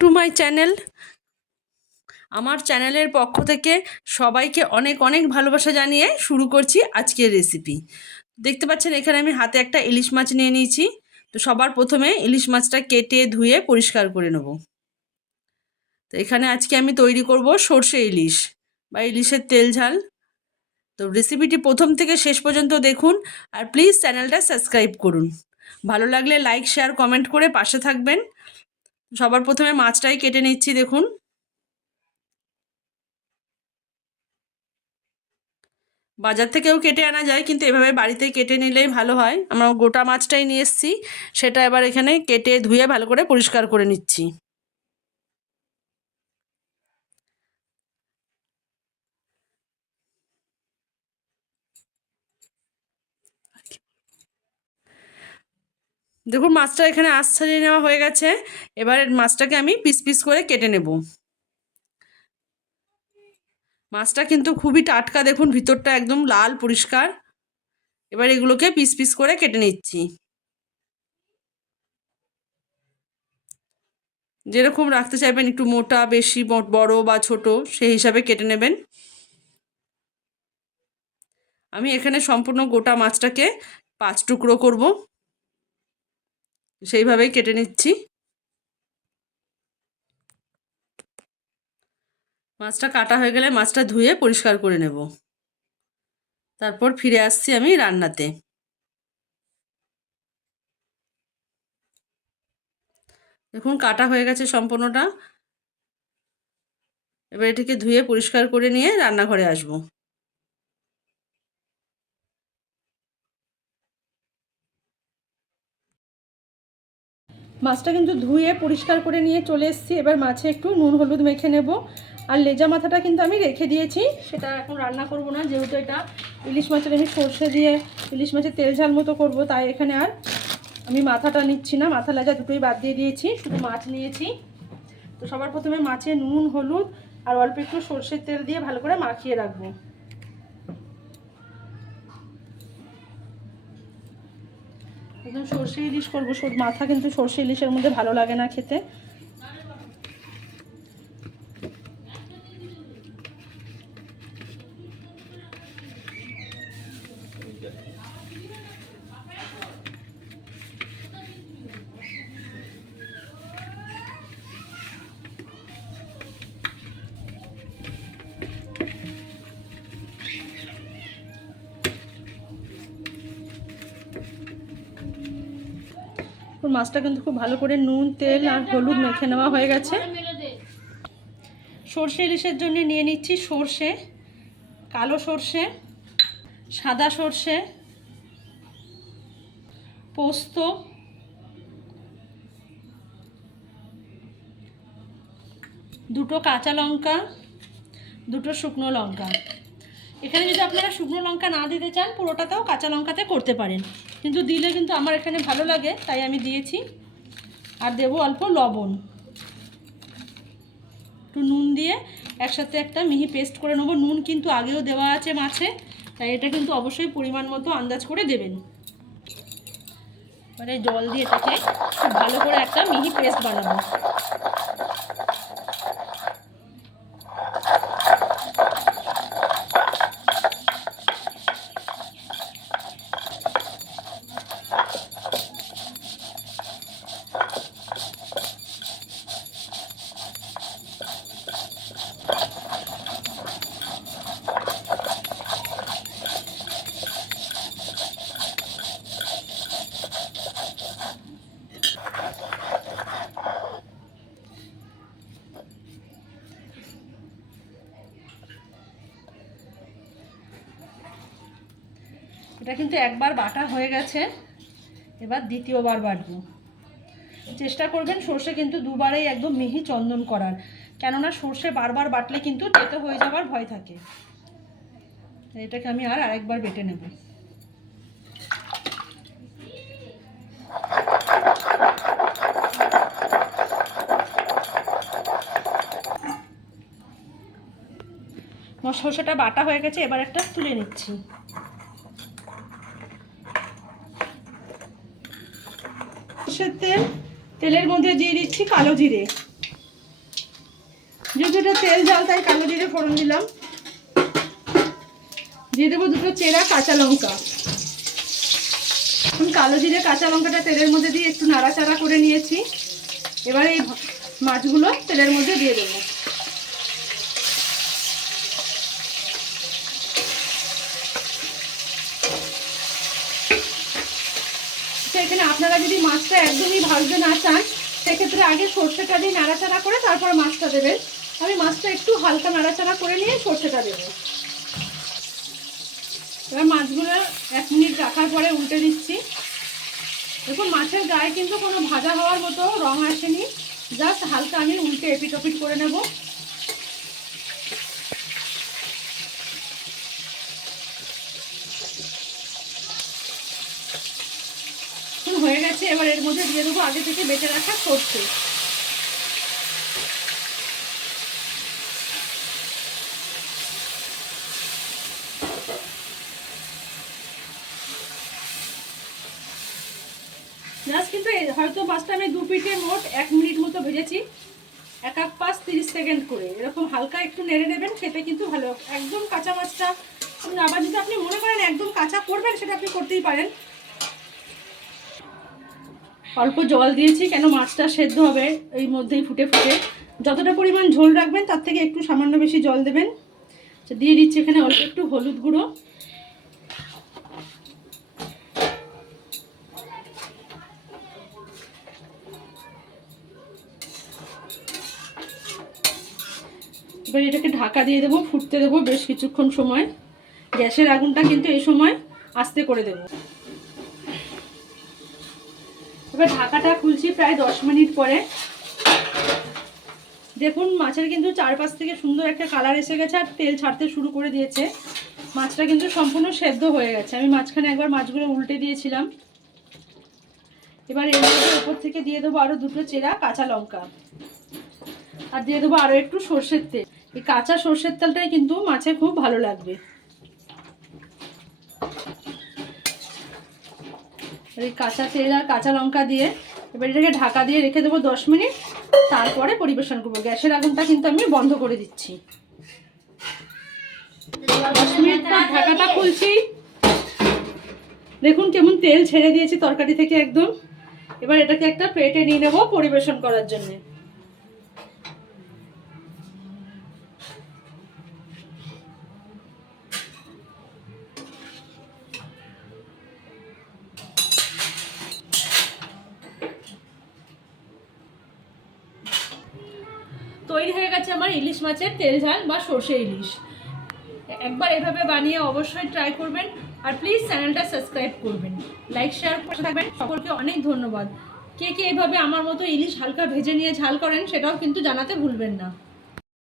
To my channel. আমার চ্যানেলের পক্ষ থেকে সবাইকে অনেক অনেক ভালোবাসা জানিয়ে শুরু করছি আজকের রেসিপি। দেখতে পাচ্ছেন এখানে আমি হাতে একটা ইলিশ মাছ নিয়ে নিয়েছি। তো সবার প্রথমে ইলিশ মাছটা কেটে ধুয়ে পরিষ্কার করে নেব। তো এখানে আজকে আমি তৈরি করব সর্ষে ইলিশ বা ইলিশের তেল ঝাল। তো রেসিপিটি প্রথম থেকে শেষ পর্যন্ত দেখুন আর প্লিজ চ্যানেলটা সাবস্ক্রাইব করুন। ভালো লাগলে লাইক শেয়ার কমেন্ট করে পাশে থাকবেন। সবার প্রথমে মাছটাই কেটে নিচ্ছি। দেখুন বাজার থেকেও কেটে আনা যায়, কিন্তু এভাবে বাড়িতে কেটে নিলেই ভালো হয়। আমরা গোটা মাছটাই নিয়ে এসেছি, সেটা এবার এখানে কেটে ধুয়ে ভালো করে পরিষ্কার করে নিচ্ছি। দেখুন মাছটা এখানে আঁশ ছাড়িয়ে নেওয়া হয়ে গেছে। এবার মাছটাকে আমি পিস পিস করে কেটে নেব। মাছটা কিন্তু খুবই টাটকা, দেখুন ভিতরটা একদম লাল পরিষ্কার। এবার এগুলোকে পিস পিস করে কেটে নিচ্ছি। যেরকম রাখতে চাইবেন, একটু মোটা, বেশি বড় বা ছোট, সেই হিসাবে কেটে নেবেন। আমি এখানে সম্পূর্ণ গোটা মাছটাকে 5 টুকরো করব, সেইভাবেই কেটে নিচ্ছি। মাছটা কাটা হয়ে গেলে মাছটা ধুয়ে পরিষ্কার করে নেব। তারপর ফিরে আসছি আমি রান্নাতে। দেখুন কাটা হয়ে গেছে সম্পূর্ণটা। এবার এটিকে ধুয়ে পরিষ্কার করে নিয়ে রান্নাঘরে আসব। মাছটা কিন্তু ধুয়ে পরিষ্কার করে নিয়ে চলে এসেছি। এবার মাছে একটু নুন হলুদ মেখে নেব। আর লেজা মাথাটা কিন্তু আমি রেখে দিয়েছি, সেটা এখন রান্না করব না, যেহেতু এটা ইলিশ মাছের আমি সর্ষে দিয়ে ইলিশ মাছের তেল ঝাল মতো করবো, তাই এখানে আর আমি মাথাটা নিচ্ছি না। মাথা লেজা দুটোই বাদ দিয়ে দিয়েছি, শুধু মাছ নিয়েছি। তো সবার প্রথমে মাছে নুন হলুদ আর অল্প একটু সর্ষের তেল দিয়ে ভালো করে মাখিয়ে রাখবো। একদম সর্ষে ইলিশ করবো, মাথা কিন্তু সর্ষে ইলিশের মধ্যে ভালো লাগে না খেতে। মাছটা কিন্তু খুব ভালো করে নুন তেল আর হলুদ মেখে নেওয়া হয়ে গেছে। সর্ষে ইলিশের জন্য নিয়ে নিচ্ছি সর্ষে, কালো সর্ষে, সাদা সর্ষে, পোস্ত, দুটো কাঁচা লঙ্কা, দুটো শুকনো লঙ্কা। এখানে যদি আপনারা শুকনো লঙ্কা না দিতে চান, পুরোটাতেও কাঁচা লঙ্কাতে করতে পারেন, কিন্তু দিলে কিন্তু আমার এখানে ভালো লাগে, তাই আমি দিয়েছি। আর দেবো অল্প লবণ, একটু নুন দিয়ে একসাথে একটা মিহি পেস্ট করে নেবো। নুন কিন্তু আগেও দেওয়া আছে মাছে, তাই এটা কিন্তু অবশ্যই পরিমাণ মতো আন্দাজ করে দেবেন। মানে জল দিয়ে এটাকে খুব ভালো করে একটা মিহি পেস্ট বানাবো। এটা কিন্তু একবার বাটা হয়ে গেছে, এবার দ্বিতীয়বার বাটবো। চেষ্টা করবেন সর্ষে কিন্তু দুবারেই একদম মিহি চন্দন করার, কেননা সর্ষে বারবার বাটলে কিন্তু তেতো হয়ে যাওয়ার ভয় থাকে। এটাকে আমি আরেকবার বেটে নেব। সর্ষেটা বাটা হয়ে গেছে, এবার একটা তুলে নিচ্ছি। সর্ষের তেলের মধ্যে দিয়ে দিচ্ছি কালো জিরে, যেহেতু এটা তেল ঝাল তাই কালো জিরে ফোড়ন দিলাম। দিয়ে দেবো 2টো চেরা কাঁচা লঙ্কা। এখন কালো জিরে কাঁচা লঙ্কাটা তেলের মধ্যে দিয়ে একটু নাড়াচাড়া করে নিয়েছি। এবারে এই মাছগুলো তেলের মধ্যে দিয়ে দেবো। এখানে আপনারা যদি মাছটা একদমই ভাজতে না চান সেক্ষেত্রে আগে সর্ষেটা দিয়ে নাড়াচাড়া করে তারপর মাছটা দেবেন। আমি মাছটা একটু হালকা নাড়াচাড়া করে নিয়ে সর্ষেটা দেবো। এবার মাছগুলো 1 মিনিট রাখার পরে উল্টে দিচ্ছি। দেখুন মাছের গায়ে কিন্তু কোনো ভাজা হওয়ার মতো রং আসেনি, জাস্ট হালকা আমি উল্টে এপিট ওপিট করে নেব। হয়ে গেছে। এবার এর মধ্যে দিয়ে দেবো আগে থেকে বেটে রাখা সর্ষে। জাস্ট কিন্তু হয়তো মাছটা আমি 2 পিঠে মোট 1 মিনিট মতো ভেজেছি। এক পাশ 30 সেকেন্ড করে এরকম হালকা একটু নেড়ে নেবেন, খেতে কিন্তু ভালো। একদম কাঁচা মাছটা আবার যদি আপনি মনে করেন একদম কাঁচা করবেন সেটা আপনি করতেই পারেন। অল্প জল দিয়েছি কেন মাছটা সেদ্ধ হবে এই মধ্যেই ফুটে ফুটে। যতটা পরিমাণ ঝোল রাখবেন তার থেকে একটু সামান্য বেশি জল দেবেন। দিয়ে দিচ্ছি এখানে অল্প একটু হলুদ গুঁড়ো। এবার এটাকে ঢাকা দিয়ে দেবো, ফুটতে দেবো বেশ কিছুক্ষণ সময়। গ্যাসের আগুনটা কিন্তু এই সময় আস্তে করে দেবো। এবার ঢাকাটা খুলছি প্রায় 10 মিনিট পরে। দেখুন মাছের কিন্তু চারপাশ থেকে সুন্দর একটা কালার এসে গেছে আর তেল ছাড়তে শুরু করে দিয়েছে। মাছটা কিন্তু সম্পূর্ণ সেদ্ধ হয়ে গেছে। আমি মাঝখানে একবার মাছগুলো উল্টে দিয়েছিলাম। এবার এর মধ্যে উপর থেকে দিয়ে দেবো আরও 2টো চেরা কাঁচা লঙ্কা আর দিয়ে দেবো আরও একটু সর্ষের তেল। এই কাঁচা সর্ষের তেলটাই কিন্তু মাছে খুব ভালো লাগবে। এই কাঁচা তেল আর কাঁচা লঙ্কা দিয়ে এবার এটাকে ঢাকা দিয়ে রেখে দেবো 10 মিনিট, তারপরে পরিবেশন করবো। গ্যাসের আগুনটা কিন্তু আমি বন্ধ করে দিচ্ছি। 10 মিনিট পর ঢাকাটা খুলছি। দেখুন কেমন তেল ছেড়ে দিয়েছি তরকারি থেকে একদম। এবার এটাকে একটা প্লেটে নিয়ে নেবো পরিবেশন করার জন্য। তৈরি হয়ে গেছে আমার ইলিশ মাছের তেল ঝাল বা সর্ষে ইলিশ। একবার এভাবে বানিয়ে অবশ্যই ট্রাই করবেন আর প্লিজ চ্যানেলটা সাবস্ক্রাইব করবেন, লাইক শেয়ার করে থাকবেন। সকলকে অনেক ধন্যবাদ। কে কে এভাবে আমার মতো ইলিশ হালকা ভেজে নিয়ে ঝাল করেন সেটাও কিন্তু জানাতে ভুলবেন না।